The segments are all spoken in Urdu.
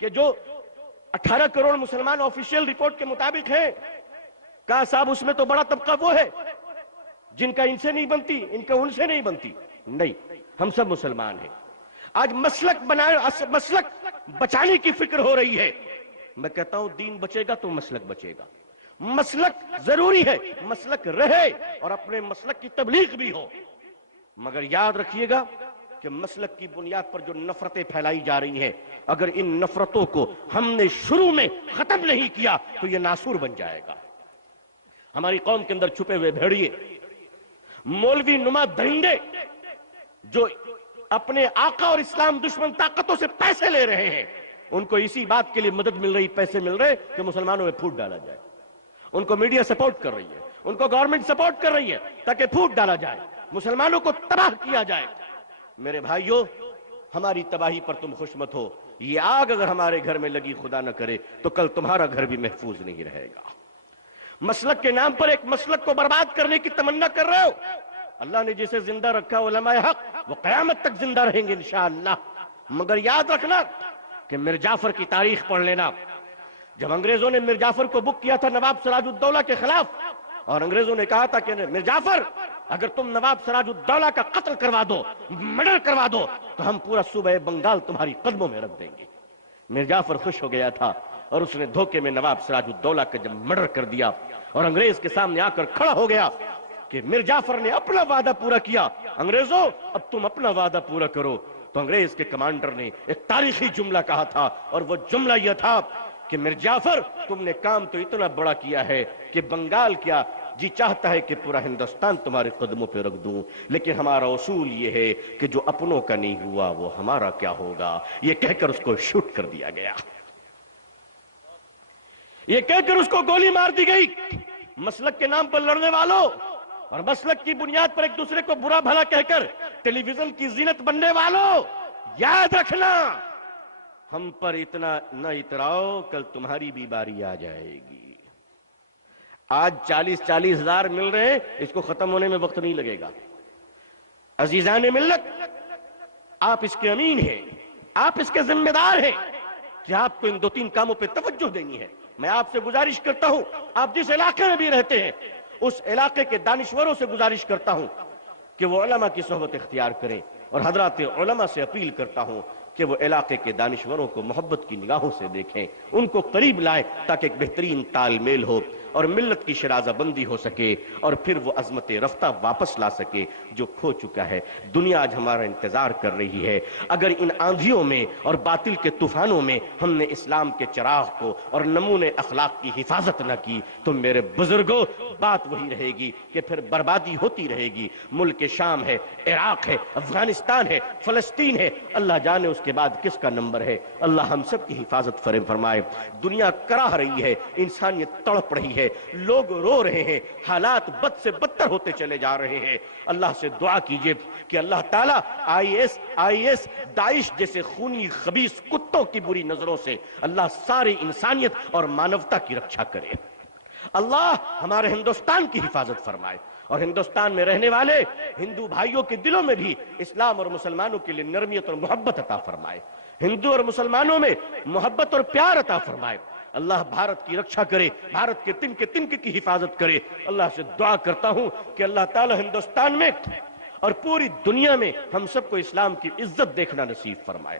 کہ جو 18 کروڑ مسلمان آفیشیل رپورٹ کے مطابق ہیں، کہا صاحب اس میں تو بڑا طبقہ وہ ہے جن کا ان سے نہیں بنتی، ان کا ان سے نہیں بنتی. نہیں، ہم سب مسلمان ہیں. آج مسلک بچانے کی فکر ہو رہی ہے. میں کہتا ہوں دین بچے گا تو مسلک بچے گا. مسلک ضروری ہے، مسلک رہے اور اپنے مسلک کی تبلیغ بھی ہو، مگر یاد رکھیے گا کہ مسلک کی بنیاد پر جو نفرتیں پھیلائی جا رہی ہیں، اگر ان نفرتوں کو ہم نے شروع میں ختم نہیں کیا تو یہ ناسور بن جائے گا. ہماری قوم کے اندر چھپے ہوئے بھیڑیے، مولوی نما درندے جو اپنے آقا اور اسلام دشمن طاقتوں سے پیسے لے رہے ہیں، ان کو اسی بات کے لیے مدد مل رہی، پیسے مل رہے کہ مسلمانوں میں پھوٹ ڈالا جائے. ان کو میڈیا سپورٹ کر رہی ہے، ان کو گورنمنٹ سپورٹ کر رہی ہے تاکہ پھوٹ ڈالا جائے، مسلمانوں کو تباہ کیا جائے. میرے بھائیوں، ہماری تباہی پر تم خوش مت ہو. یہ آگ اگر ہمارے گھر میں لگی، خدا نہ کرے، تو کل تمہارا گھر بھی محفوظ نہیں رہے گا. مسلک کے نام پر ایک مسلک کو برباد کرنے کی تمنا کر رہے ہو. اللہ نے جسے زندہ رکھا علماء حق، وہ قیامت تک زندہ رہیں گے انشاءاللہ. مگر یاد رکھنا کہ میر جعفر کی تاریخ پڑھ لینا. جب انگریزوں نے میر جعفر کو بک کیا تھا نواب سراج الدولہ کے خلاف، اور انگریزوں نے کہا تھا کہ میر جعفر اگر تم نواب سراج الدولہ کا قتل کروا دو، مرڈر کروا دو، تو ہم پورا صوبہ بنگال تمہاری قدموں میں رکھ دیں گے. میر جعفر خوش ہو گیا تھا اور اس نے دھوکے میں نواب سراج الدولہ کا جب مرڈر کر دیا اور انگریز کے سامنے آ کر کھڑا ہو گیا کہ میر جعفر نے اپنا وعدہ پورا کیا، انگریزوں اب تم اپنا وعدہ پورا کرو. تو انگریز کے کمانڈر نے ایک تاریخی جملہ کہا تھا، اور وہ جملہ یہ تھا کہ میر جعفر تم نے کام تو اتنا بڑا کیا ہے کہ بنگال کیا جی چاہتا ہے کہ پورا ہندوستان تمہارے قدموں پہ رکھ دوں، لیکن ہمارا اصول یہ ہے کہ جو اپنوں کا نہیں ہوا وہ ہمارا کیا ہوگا. یہ کہہ کر اس کو شوٹ کر دیا گیا، یہ کہہ کر اس کو گولی مار دی گئی. مسلک کے نام پر لڑنے والوں اور مسلک کی بنیاد پر ایک دوسرے کو برا بھلا کہہ کر ٹیلی ویژن کی زینت بننے والوں، یاد رکھنا ہم پر اتنا نہ اتراؤ، کل تمہاری بھی باری آ جائے گی. آج 40 ہزار مل رہے ہیں، اس کو ختم ہونے میں وقت نہیں لگے گا. عزیزان ملت، آپ اس کے امین ہیں، آپ اس کے ذمہ دار ہیں کہ آپ کو ان 2-3 کاموں پہ توجہ دینی ہے. میں آپ سے گزارش کرتا ہوں، آپ جس علاقے میں بھی رہتے ہیں اس علاقے کے دانشوروں سے گزارش کرتا ہوں کہ وہ علماء کی صحبت اختیار کریں، اور حضرات علماء سے اپیل کرتا ہوں کہ وہ علاقے کے دانشوروں کو محبت کی نگاہوں سے دیکھیں، ان کو قریب لائیں تاکہ ایک بہترین تال میل ہو اور ملت کی شرازہ بندی ہو سکے، اور پھر وہ عظمت رفتہ واپس لا سکے جو کھو چکا ہے. دنیا آج ہمارا انتظار کر رہی ہے. اگر ان آندھیوں میں اور باطل کے طوفانوں میں ہم نے اسلام کے چراغ کو اور نمونے اخلاق کی حفاظت نہ کی تو میرے بزرگوں بات وہی رہے گی کہ پھر بربادی ہوتی رہے گی. ملک شام ہے، عراق ہے، افغانستان ہے، فلسطین ہے، اللہ جانے اس کے بعد کس کا نمبر ہے. اللہ ہم سب کی حفاظت فرمائے. دنیا کراہ رہی ہے، انسانیت تڑپ رہی ہے، لوگ رو رہے ہیں، حالات بد سے بدتر ہوتے چلے جا رہے ہیں. اللہ سے دعا کیجئے کہ اللہ تعالیٰ IS داعش جیسے خونی خبیث کتوں کی بری نظروں سے اللہ ساری انسانیت اور مانوتا کی رکشا کرے. اللہ ہمارے ہندوستان کی حفاظت فرمائے اور ہندوستان میں رہنے والے ہندو بھائیوں کے دلوں میں بھی اسلام اور مسلمانوں کے لیے نرمیت اور محبت عطا فرمائے. ہندو اور مسلمانوں میں محبت اور پیار عطا فرمائے. اللہ بھارت کی رکشا کرے، بھارت کے تنکے کی حفاظت کرے. اللہ سے دعا کرتا ہوں کہ اللہ تعالی ہندوستان میں اور پوری دنیا میں ہم سب کو اسلام کی عزت دیکھنا نصیب فرمائے.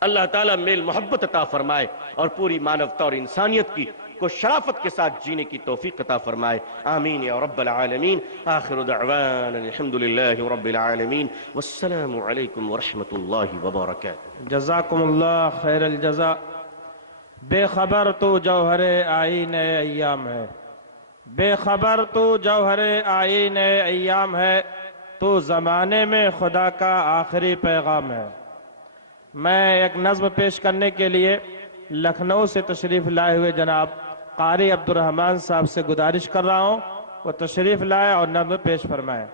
اللہ تعالیٰ میل محبت عطا فرمائے اور پوری مانوتا اور انسانیت کی کو شرافت کے ساتھ جینے کی توفیق عطا فرمائے. آمین یا رب العالمین. آخر دعوانا الحمدللہ رب العالمین والسلام علیکم ورحمۃ اللہ وبرکاتہ. جزاکم اللہ خیر الجزا. بے خبر تو جوہر آئین ایام ہے، بے خبر تو جوہر آئین ایام ہے، تو زمانے میں خدا کا آخری پیغام ہے. میں ایک نظم پیش کرنے کے لیے لکھنؤ سے تشریف لائے ہوئے جناب قاری عبد الرحمن صاحب سے گزارش کر رہا ہوں وہ تشریف لائے اور نظم پیش فرمائیں.